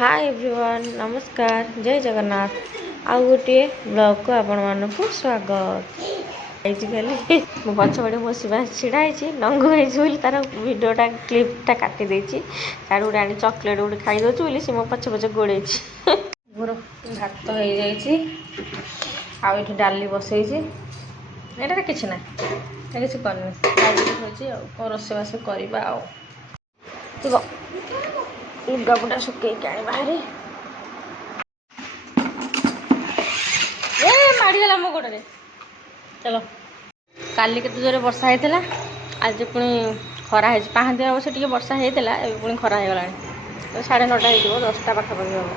Hi everyone नमस्कार जय जगन्नाथ आउ गोटे ब्लॉग को आपण मानक स्वागत खाली मो पछपटे मो शिवास छिड़ाई लंगु होली तार भिडटा क्लिपटा काटी देछि तार गोटे आनी चॉकलेट गोटे खाई दौचु बोली सी मो पछे पछे गोड़े मोर भात हो जाइए आउ डाली बसई एटा किसी ना किसी करनी डाली रोषेबास करवा लुगापटा शुक आने बाहरी माड़गला मो गोड़े चलो काली केते जोरे वर्षा होता आज पुणी खरा है पाँच हम से वर्षा होता पुणी खरा हो गला 9:30 हो 10टा पाखापाखि हम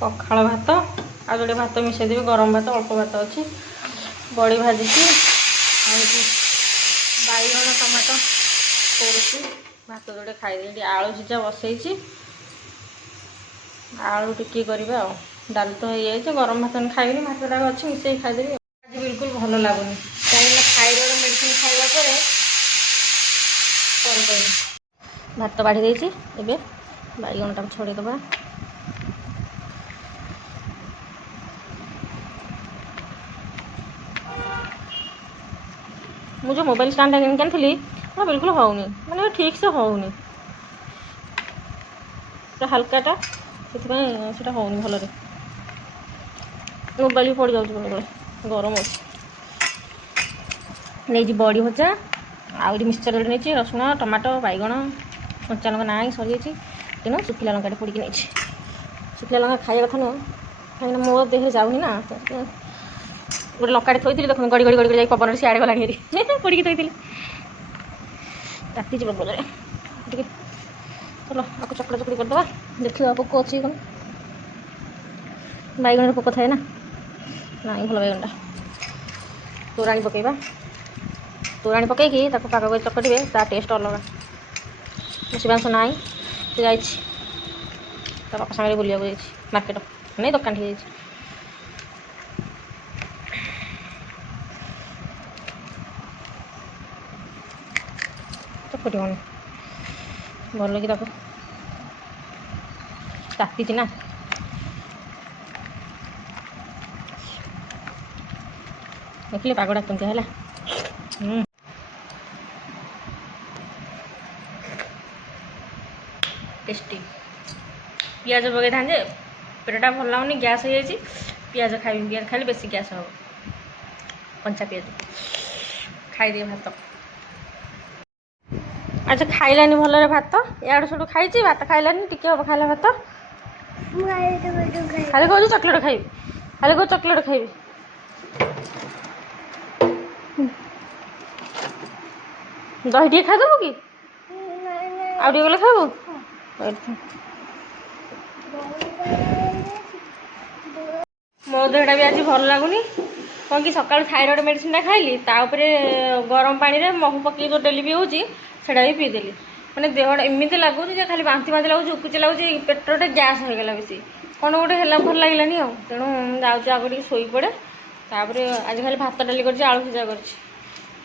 पखाड़ भात आ जोड़े भात मिसई देवी गरम भात अल्प भात अच्छी बड़ी भाजी बैगण टमाटो पोड़ी भात जोड़े खाई आलू सीझा बसई आलू टिकी करवा डाल तो हो जाए गरम भात खाइबी भात टाक अच्छी मिसई खाईदेवी आज बिल्कुल भल लगुनि कहीं थायराइड मेडिसिन खाइबा भात बाढ़ी देती बैगण टाक छड़ेदबा मुझे मोबाइल स्टैंड किनी बिल्कुल होनी मैंने ठीक से होनी हल्काटा से होनी भल मोबाइल भी पड़ जाऊँ बेले गरम अच्छी बड़ी भजा आउरी मिक्सचर नहीं रसुण टमाटो बैगण कंचा लंका ना सरी तेणु शुखिला लंका पोड़ी नहीं शुखिला लंका खाया कथा नुह कहीं मो देह जाऊनी ना गोटे लंकाटे थोड़ी देखो गड़ी गड़ी गड़ी पवन सियाड़े गला पड़ी थोड़ी राति बदले चलो आपको चकड़ा चकड़ी करदे देखा पोक अच्छी कौन बैगण पोक थाए ना भल बैगणटा तोराणी पकेबा तोराणी पकईकि पाक कर चकटे टेस्ट अलग शिवांश ना से जा बापा सागर बुलिया मार्केट नहीं दुकान ठीक जाइए चकटी भल कि ताती ना देखिले पागड़ा केमती है टेस्टी पियाज पकई था पेटटा भल लगुनि गैस हो जाए पियाज खाई खाली बेसी गैस हम कंचा पियाज खाईदे भात अच्छा खाइलानी भल भात याड़ू सब खाई भात खाइलानी टिके हम खाइला भात खाली कहूँ चॉकलेट खाइबी खाली कहूँ चॉकलेट खाइबी दही टे खाईदेबू कि आउ टे गले खाइबू मो देहटा भी आज भल लगुनि कौन कि सकाल थायराइड मेडिसिन खाइली गरम पानी रे महू पकई जो डेली भी होची सेटा भी पीदेली मैंने देहटा एमती लगुच खाली बांति बांति लगुच उकुची लगुच पेटटे गैस हो गला बेसी कौन गोटे है भल लगे तेणु जाऊँ आगे शोपड़े आज खाली भात डाली कर आलू सीझा कर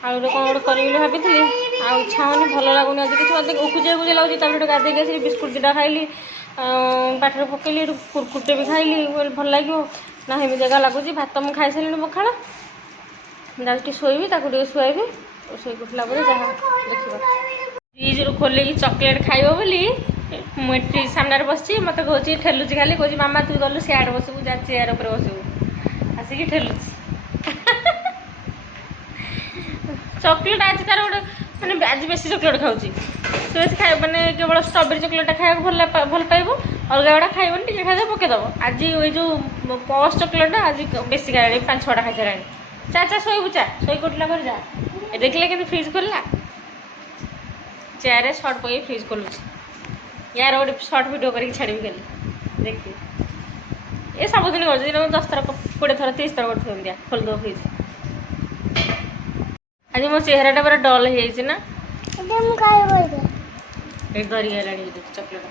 ଆଳୁରେ କ'ଣ ଗୋଟେ କରିବି ବୋଲି ଭାବିଥିଲି ଆଉ ଇଚ୍ଛା ହେଉନି, ଭଲ ଲାଗୁନି ଆଜି କିଛି, ମୋତେ ଉକୁଜିଆ ଉକୁଜିଆ ଲାଗୁଛି। ତାପରେ ଗୋଟେ ଗାଧେଇକି ଆସିଲି, ବିସ୍କୁଟ୍ ଦୁଇଟା ଖାଇଲି, ପାଟିରେ ପକେଇଲି, ଏଠୁ କୁରକୁରିଟେ ବି ଖାଇଲି, ଭଲ ଲାଗିବ ନା ସେମିତି ଜାଗା ଲାଗୁଛି। ଭାତ ମୁଁ ଖାଇସାରିଲିଣି ପଖାଳ, ଯାଉଛି ଟିକେ ଶୋଇବି, ତାକୁ ଟିକେ ଶୋଇବି, ଶୋଇ ଉଠିଲା ପରେ ଯାହା ଦେଖିବା। ଫ୍ରିଜ୍ରୁ ଖୋଲିକି ଚକୋଲେଟ୍ ଖାଇବ ବୋଲି ମୁଁ ଫ୍ରିଜ୍ ସାମ୍ନାରେ ବସିଛି, ମୋତେ କହୁଛି, ଠେଲୁଛି ଖାଲି, କହୁଛି ମାମା ତୁ ଗଲୁ ସିଆଡ଼େ ବସିବୁ, ଯା ଚେୟାର ଉପରେ ବସିବୁ, ଆସିକି ଠେଲୁଛି। ଚକୋଲେଟ୍ ଆଜି ତାର ଗୋଟେ ମାନେ ଆଜି ବେଶୀ ଚକୋଲେଟ୍ ଖାଉଛି, ସେ ବେଶୀ ଖାଇ ମାନେ କେବଳ ଷ୍ଟ୍ରବେରୀ ଚକୋଲେଟ୍ଟା ଖାଇବାକୁ ଭଲ ପାଇବ, ଅଲଗା ଗୁଡ଼ା ଖାଇବନି, ଟିକେ ଖାଇଦେବ ପକେଇଦେବ। ଆଜି ଏଇ ଯେଉଁ ପସ୍ ଚକୋଲେଟ୍ଟା ଆଜି ବେଶୀ ଖାଇଲାଣି, 5-6ଟା ଖାଇସାରିଲାଣି। ଚା ଶୋଇବୁ, ଚା ଶୋଇକି ଉଠିଲା ପରେ ଯା। ଦେଖିଲେ କିନ୍ତୁ ଫ୍ରିଜ୍ ଖୋଲିଲା, ଚେୟାରରେ ସର୍ଟ ପକେଇକି ଫ୍ରିଜ୍ ଖୋଲୁଛି। ୟାର ଗୋଟେ ସର୍ଟ ଭିଡ଼ିଓ କରିକି ଛାଡ଼ିବି କାଲି, ଦେଖିବି। ଏ ସବୁଦିନ କରୁଛି, ଦିନକୁ 10 ଥର 20 ଥର 30 ଥର କରୁଥିବ ଏମିତିଆ, ଖୋଲିଦେବ ଫ୍ରିଜ୍। ଆଜି ମୋ ଚେହେରାଟା ପୁରା ଡଲ୍ ହେଇଯାଇଛି ନା, ଏଠି ଧରିକି ହେଲାଣି ଚକୋଲେଟ୍,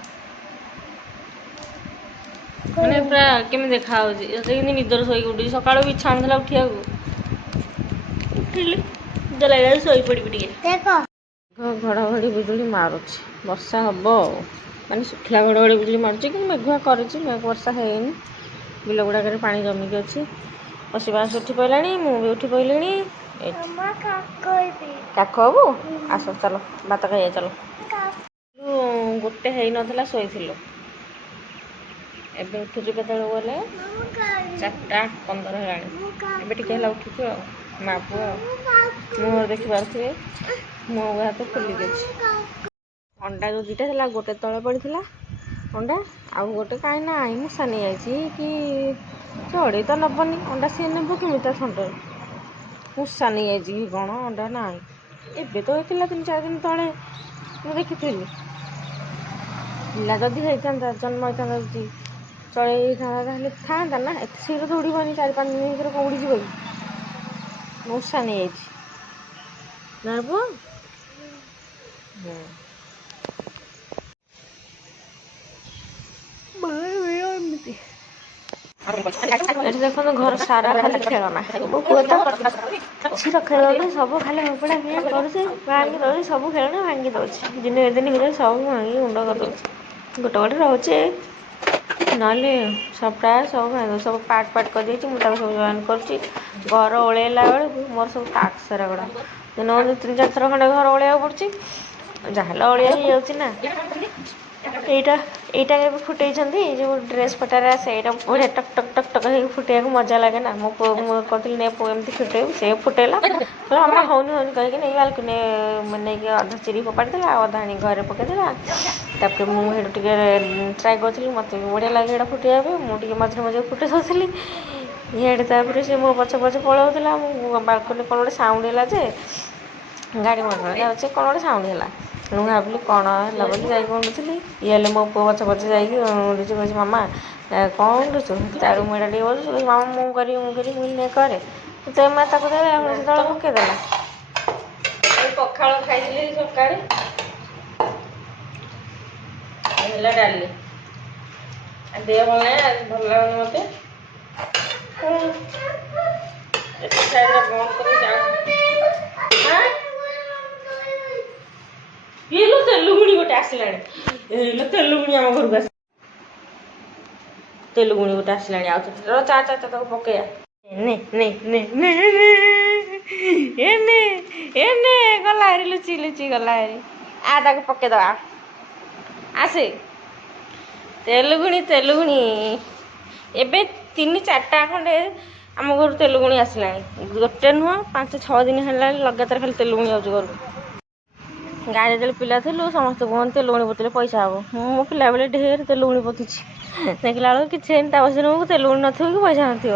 ମାନେ ପୁରା କେମିତି ଦେଖାହେଉଛି। କେମିତି ନିଦରେ ଶୋଇକି ଉଠୁଛି, ସକାଳୁ ବି ଇଚ୍ଛା ହେଉନଥିଲା ଉଠିବାକୁ, ଉଠିଲି ନିଦ ଲାଗିଲା ଶୋଇପଡ଼ିବି ଟିକେ। ଘଡ଼ଘଡ଼ି ବିଜୁଳି ମାରୁଛି, ବର୍ଷା ହେବ ଆଉ, ମାନେ ଶୁଖିଲା ଘଡ଼ଘଡ଼ି ବିଜୁଳି ମାରୁଛି, କିନ୍ତୁ ମେଘୁଆ କରିଛି, ବର୍ଷା ହେଇନି। ବିଲ ଗୁଡ଼ାକରେ ପାଣି ଜମିକି ଅଛି। ବସିବାସ ଉଠି ପଡ଼ିଲାଣି, ମୁଁ ବି ଉଠି ପଡ଼ିଲିଣି। କାଖ ହବୁ, ଆସ ଚାଲ ଭାତ ଖାଇବା ଚାଲ। ଗୋଟେ ହେଇନଥିଲା ଶୋଇଥିଲୁ, ଏବେ ଉଠୁଛୁ କେତେବେଳକୁ ଗଲେ 4:15 ହେଲାଣି, ଏବେ ଟିକେ ହେଲା ଉଠୁଛୁ ଆଉ। ମା ପୁଅ ଆଉ ମୁହଁରେ ଦେଖିପାରୁଥିବେ, ମୋ ହାତ ଫୁଲିକି ଅଛି। ଅଣ୍ଡା ଯେଉଁ 2ଟା ଥିଲା, ଗୋଟେ ତଳେ ପଡ଼ିଥିଲା ଅଣ୍ଡା, ଆଉ ଗୋଟେ କାହିଁ ନାହିଁ, ମୂଷା ନେଇଯାଇଛି କି ଚଢ଼େଇ ତ ନେବନି ଅଣ୍ଡା, ସିଏ ନେବ କେମିତି ତା ଥଣ୍ଟରେ, ମୂଷା ନେଇଯାଇଛି କି କ'ଣ, ଅଣ୍ଡା ନାହିଁ। ଏବେ ତ ହେଇଥିଲା 3-4 ଦିନ ତଳେ ମୁଁ ଦେଖିଥିଲି, ପିଲା ଯଦି ହେଇଥାନ୍ତା, ଜନ୍ମ ହେଇଥାନ୍ତା, ଯଦି ଚଢ଼େଇ ହେଇଥାନ୍ତା ତାହେଲେ ଥାନ୍ତା ନା, ଏତେ ଶୀଘ୍ର ତ ଉଡ଼ିବନି, 4-5 ଦିନ ଭିତରେ କ'ଣ ଉଡ଼ିଯିବ କି? ମୂଷା ନେଇଯାଇଛି ନା ପୁଅ। ଏମିତି ଏଠି ଦେଖନ୍ତୁ, ଘର ସାରା ଖାଲି ଖେଳନା। ମୋ ପୁଅ ତ ଅଛି ଖେଳ ସବୁ ଖାଲି ଫୋପଡ଼ା ଫିଙ୍ଗା କରୁଛି, ଭାଙ୍ଗି ଦେଉଛି, ସବୁ ଖେଳନା ଭାଙ୍ଗି ଦେଉଛି, ଦିନେ ଭିତରେ ସବୁ ଭାଙ୍ଗି ଗୁଣ୍ଡ କରିଦେଉଛି। ଗୋଟେ ରହୁଛି, ନହେଲେ ପ୍ରାୟ ସବୁ ଭାଙ୍ଗି ଦେଉଛି, ସବୁ ପାର୍ଟ କରିଦେଇଛି। ମୁଁ ତାକୁ ସବୁ ଜଏନ୍ କରୁଛି। ଘର ଓଳେଇଲା ବେଳକୁ ମୋର ସବୁ ଟାସ୍କ ସାରା ଗୁଡ଼ା, ଦିନକୁ 3-4 ଥର ଖଣ୍ଡେ ଘର ଓଳେଇବାକୁ ପଡ଼ୁଛି, ଯାହାହେଲେ ଅଳିଆ ହେଇଯାଉଛି ନା। ଏଇଟା ଏବେ ଫୁଟେଇଛନ୍ତି, ଯେଉଁ ଡ୍ରେସ୍ ପଟାରେ ଆସେ, ଏଇଟା ବଢ଼ିଆ ଟକ୍ ଟକ୍ ଟକ୍ ଟକ୍ ହେଇକି ଫୁଟେଇବାକୁ ମଜା ଲାଗେ ନା। ମୋ ପୁଅକୁ ମୁଁ କହୁଥିଲି ନେ ପୁଅ ଏମିତି ଫୁଟେଇବୁ, ସେ ଫୁଟେଇଲା, ମାମା ହେଉନି କହିକି ନେଇ ବାଲ୍କୋନି ନେଇକି ଅଧା ଚିରି ଫୋପାଡ଼ି ଦେଲା, ଆଉ ଅଧା ଆଣି ଘରେ ପକେଇଦେଲା। ତାପରେ ମୁଁ ସେଇଠୁ ଟିକେ ଟ୍ରାଏ କରୁଥିଲି, ମୋତେ ବି ବଢ଼ିଆ ଲାଗେ ଏଇଟା ଫୁଟେଇବା ପାଇଁ, ମୁଁ ଟିକେ ମଝିରେ ମଝିରେ ଫୁଟେଇ ଦେଉଥିଲି। ଇଆଡ଼େ ତାପରେ ସେ ମୋ ପଛେ ପଳାଉଥିଲା। ମୁଁ ବାଲ୍କୋନି କ'ଣ ଗୋଟେ ସାଉଣ୍ଡ ହେଲା ଯେ, ଗାଡ଼ି ମଟର ଯାଉଛି, କ'ଣ ଗୋଟେ ସାଉଣ୍ଡ ହେଲା, ମୁଁ ଭାବିଲି କ'ଣ ହେଲା ବୋଲି ଯାଇକି ଉଣ୍ଡୁଥିଲି। ଇଏ ହେଲେ ମୋ ପୁଅ ପଛେ ଯାଇକି ଉଣ୍ଡୁଛି, କହୁଛି ମାମା କ'ଣ ଉଣ୍ଡୁଛୁ। ତାପରେ ମୁଁ ଏଇଟା ଟିକେ ବସୁଛି, କହୁଛି ମାମା ମୁଁ କରିବି ମୁଁ ନେ କରେ, ତ ମା ତାକୁ ଦେଲା, ସେ ତଳେ ପକେଇଦେଲା। ପଖାଳ ଖାଇଥିଲି ସକାଳେ, ହେଲା ଡାଲି, ଦେହ ଭଲ ନାହିଁ, ଭଲ ଲାଗୁନି ମୋତେ। ବନ୍ଦ କରି ତେଲୁଗୁଣି ଗୋଟେ ଆସିଲାଣି, ତେଲୁଗୁଣି ଆମ ଘରକୁ ଆସି, ତେଲୁଗୁଣି ଗୋଟେ ଆସିଲାଣି। ଆଉ ଚା ତାକୁ ପକେଇବା, ଗଲା ହେରି, ଲୁଚି ଗଲା ହେରି, ତାକୁ ପକେଇଦବା, ଆସେ। ତେଲୁଗୁଣି ଏବେ 3-4ଟା ଖଣ୍ଡେ ଆମ ଘରୁ ତେଲୁଗୁଣି ଆସିଲାଣି, ଗୋଟେ ନୁହଁ 5-6 ଦିନ ହେଲାଣି ଲଗାତାର ଖାଲି ତେଲୁଗୁଣି ଯାଉଛି ଘରକୁ। ଗାଁରେ ଯେତେବେଳେ ପିଲା ଥିଲୁ ସମସ୍ତେ କୁହନ୍ତି ତେଲୁଗୁଣି ପୋତିଲେ ପଇସା ହେବ। ମୁଁ ମୋ ପିଲାବେଳେ ଢେର ତେଲୁଗୁଣି ପୋତିଛି, ଦେଖିଲା ବେଳକୁ କିଛି ହେଇନି, ତା ପଛରେ ତେଲୁଗୁଣି ନଥିବ କି ପଇସା ନଥିବ।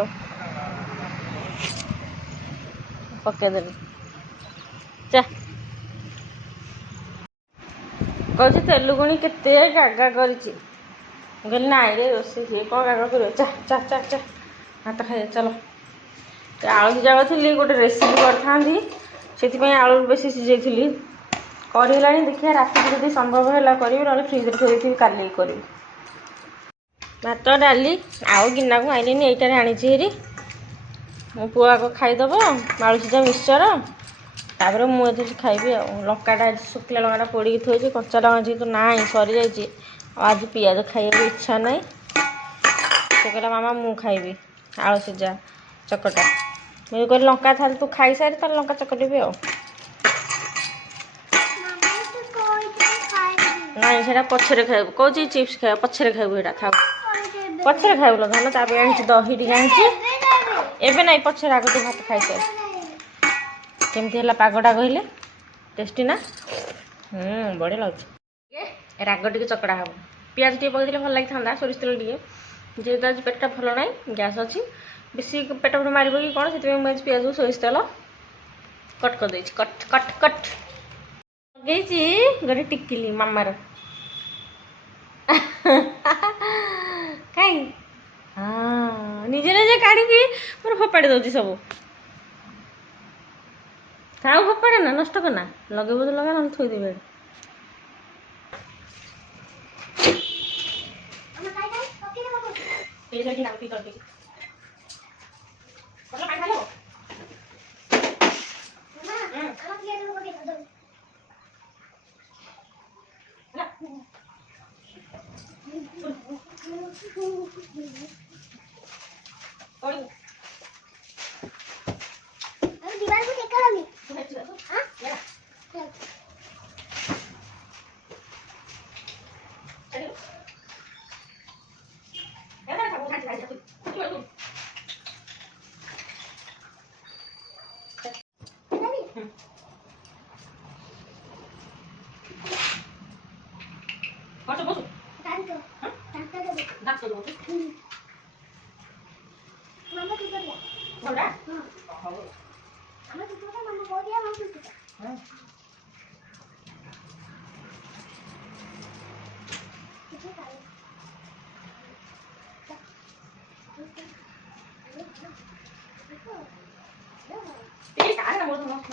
ପକେଇଦେଲି, ଚା କହୁଛି ତେଲୁଗୁଣି କେତେ ଗାଗା କରିଛି। ମୁଁ କହିଲି ନାଇଁ ରେ, ରୋଷେଇ ସିଏ କ'ଣ ଗାଗା କରିବ, ଚା ଭାତ ଖାଇବା ଚାଲ। ଆଳୁ ସିଝା କରିଥିଲି, ଗୋଟେ ରେସିପି କରିଥାନ୍ତି, ସେଥିପାଇଁ ଆଳୁ ବେଶୀ ସିଝେଇଥିଲି। କରିହେଲାଣି, ଦେଖିବା ରାତିକୁ ଯଦି ସମ୍ଭବ ହେଲା କରିବି, ନହେଲେ ଫ୍ରିଜ୍ରେ ଥୋଇ ଦେଇଥିବି, କାଲି କରିବି। ଭାତ ଡାଲି ଆଉ ଗିନାକୁ ଆଇଲିନି, ଏଇଟାରେ ଆଣିଛି ହେରି। ମୋ ପୁଅ ଆଗ ଖାଇଦେବ ଆଳୁ ସିଝା ମିକ୍ସଚର, तापर मुझे खाइबी आ लंकाटा शुखला लंकाटा पोड़ी थोड़ी कच्चा लंका जेहतु ना सरी जाइए आज पियाज खाइबा इच्छा ना से कहला मामा मु खाइबी आलू सीझा चकटा मुझे कहली लंका था तू खाई सारी तार लंका चकटेबी आ नाई से पछरे खाइबू कौच चिप्स खाइबा पछरे खाइबू एटा था पछरे खाइबू धन तापर आनी दही टी आनी एवं ना पछरे आग तू भात खाई सारी केमती है पागटा कहले टेस्टी ना बढ़िया लगे राग टे चकड़ा हम पियाज टे पकड़े भल लगी था सोरिष तेल टे जेहतु आज पेटा भल ना गैस अच्छी बेसी पेट फट मार कि कौन से मुझे पियाज सोरिष तेल कट कर कट कट कट लगे गोटे टिकिली मामार कहीं हाँ निजे निजे काढ़ी मोर फोपाड़ी दौर सब था फोपाड़े ना नष्ट करना लगे तो लगा ना थोदेवे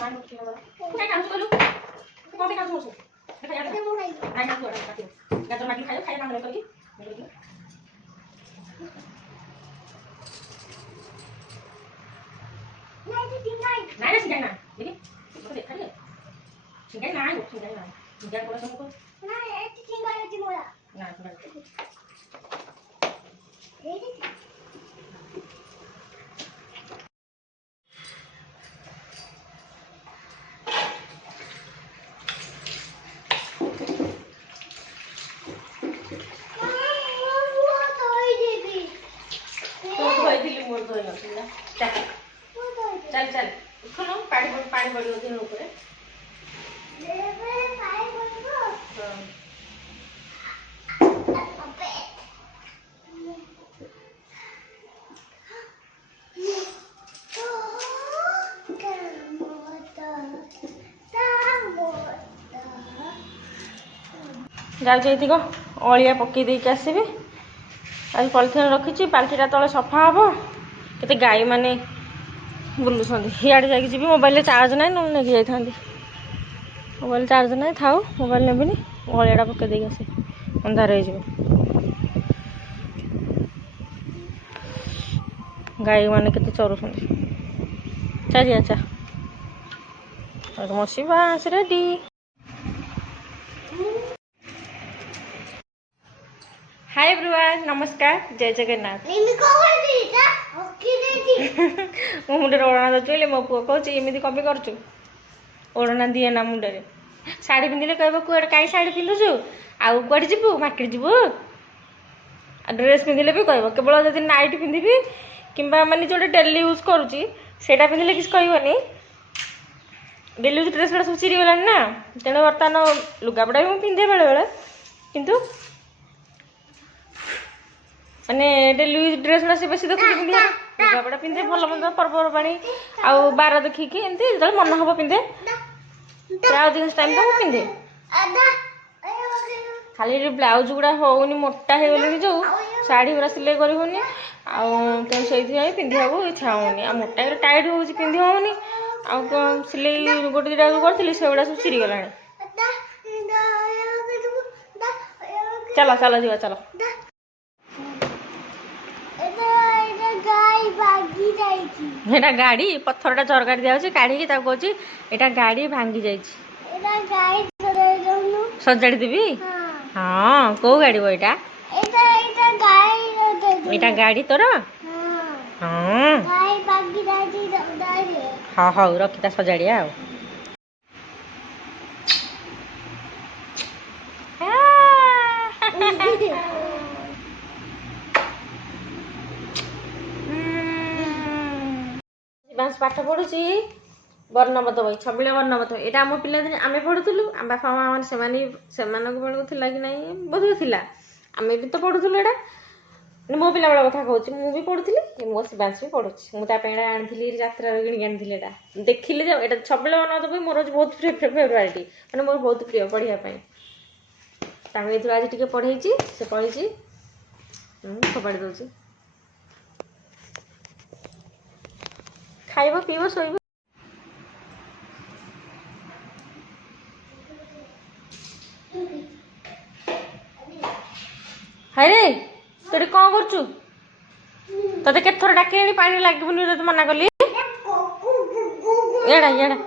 दीवार को चेक करो चल चल उठो पानी पड़ो दिन ऊपर जाऊँ अलिया पकई देके आसबि आज पॉलिथिन रखी बाल्टीटा तले सफा हम केते गाई माने बुलूँ हियाड़े जाकि मोबाइल चार्ज ना नहीं जाता मोबाइल चार्ज ना था मोबाइल नेबिनी अलियाटा पकई देके आसे अंधार हो गाई माने केते चरुछन चल अच्छा मसी बास रेडी हाय एवरीवन नमस्कार जय जगन्नाथ मो मुंडे ओढ़ना दे मो पु कौच एमती कमी करूँ ओढ़ना दिए ना मुंडे शाढ़ी पिंधिले कह कूड़े कहीं शाढ़ी पिंधुचु आउ कूड़े जीवु मार्केट जीवु ड्रेस पिंधिले भी कह केवल जब नाइट पिंधि कि माने जो डेली यूज करुँची से पिंधिले किसी कहबनी डेली यूज ड्रेस गुड़ा सब चिरीगला ना तेणु बर्तमान लुगापड़ा भी मुझे पिंधे बेले बेले किंतु माने डेली यूज ड्रेस गुड़ा से बेस देखुची पिंधे लुगापड़ा पिंधे भल मंद पर्वपर्वाणी आउ बार देखिकी एमती जो मन हम पिंधे प्राय अधिकांश टाइम तो पिंधे खाली ब्लाउज गुड़ा होनी मोटा हो गले जो शाढ़ी गुड़ा सिलाई कर होनी आई पिंधा को इच्छा होनी आ मोटा टाइट हो पिंधि होनी आ सिलाई गोटे दुटा करी से गुड़ा सब चिरीगला चलो चलो जी चलो ଏଟା ଗାଡ଼ି ପଥରଟା ଝରକାଟି ଦିଆଯାଉଛି କାଢ଼ିକି ତାକୁ କହୁଛି ଏଟା ଗାଡ଼ି ଭାଙ୍ଗି ଯାଇଛି ସଜାଡ଼ି ଦେବି ହଁ କୋଉ ଗାଡ଼ି ବ ଏଇଟା ଏଇଟା ଗାଡ଼ି ତୋର ହଁ ହଁ ହଉ ରଖିତା ସଜାଡ଼ିଆ ଆଉ ପାଠ ପଢୁଛି ବର୍ଣ୍ଣବୋଧ ବହି ଛବିଳ ବର୍ଣ୍ଣବୋଧ ଏଇଟା ଆମ ପିଲାଦିନେ ଆମେ ପଢୁଥିଲୁ ଆମ ବାପା ମା ମାନେ ସେମାନଙ୍କ ବେଳକୁ ଥିଲା କି ନାହିଁ ବୋଧ ଥିଲା ଆମେ ବି ତ ପଢୁଥିଲୁ ଏଇଟା ମୋ ପିଲାବେଳ କଥା କହୁଛି ମୁଁ ବି ପଢୁଥିଲି ମୋ ଶିବାଂଶ ବି ପଢୁଛି ମୁଁ ତା ପାଇଁ ଏଇଟା ଆଣିଥିଲି ଯାତ୍ରାରେ କିଣିକି ଆଣିଥିଲି ଏଇଟା ଦେଖିଲି ଯେ ଏଇଟା ଛବିଳ ବର୍ଣ୍ଣବୋଧ ବହି ମୋର ବହୁତ ଫେଭରାଇଟ୍ ମାନେ ମୋର ବହୁତ ପ୍ରିୟ ପଢ଼ିବା ପାଇଁ ତାଙ୍କୁ ଏଥିରୁ ଆଜି ଟିକେ ପଢ଼େଇଛି ସେ ପଢ଼ିଛି ଫୋପାଡ଼ି ଦେଉଛି ଖାଇବ ପିଇବ ଶୋଇବ ହାଇରେ ତୁ ଏଠି କ'ଣ କରୁଛୁ ତତେ କେତେଥର ଡାକିଲେଣି ପାଣି ଲାଗିବୁନି ତତେ ମନା କଲି ଏଇଟା ଏଇଟା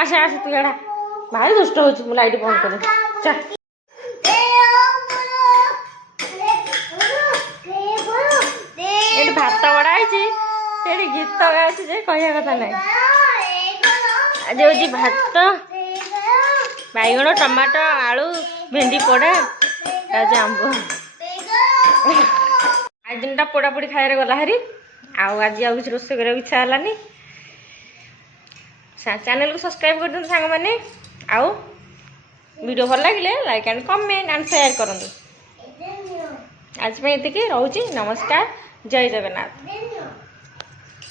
ଆସେ ଆସେ ତୁ ଏଇଟା ଭାରି ଦୁଷ୍ଟ ହଉଛି ମୁଁ ଲାଇଟ୍ ବନ୍ଦ କରେ ଚା ଏଠି ଭାତ ବଢ଼ା ହେଇଛି ସେଠି ଗୀତ ଗାଉଛି ଯେ କହିବା କଥା ନାହିଁ ଆଜି ହେଉଛି ଭାତ ବାଇଗଣ ଟମାଟୋ ଆଳୁ ଭେଣ୍ଡି ପୋଡ଼ା ଆଜି ଆମ୍ବ ଆଜି ଦିନଟା ପୋଡ଼ାପୋଡ଼ି ଖାଇବାରେ ଗଲା ହାରି ଆଉ ଆଜି ଆଉ କିଛି ରୋଷେଇ କରିବାକୁ ଇଚ୍ଛା ହେଲାନି ଚ୍ୟାନେଲକୁ ସବସ୍କ୍ରାଇବ୍ କରିଦିଅନ୍ତୁ ସାଙ୍ଗମାନେ ଆଉ ଭିଡ଼ିଓ ଭଲ ଲାଗିଲେ like and comment and share କରନ୍ତୁ ଆଜି ପାଇଁ ଏତିକି ରହୁଛି ନମସ୍କାର ଜୟ ଜଗନ୍ନାଥ।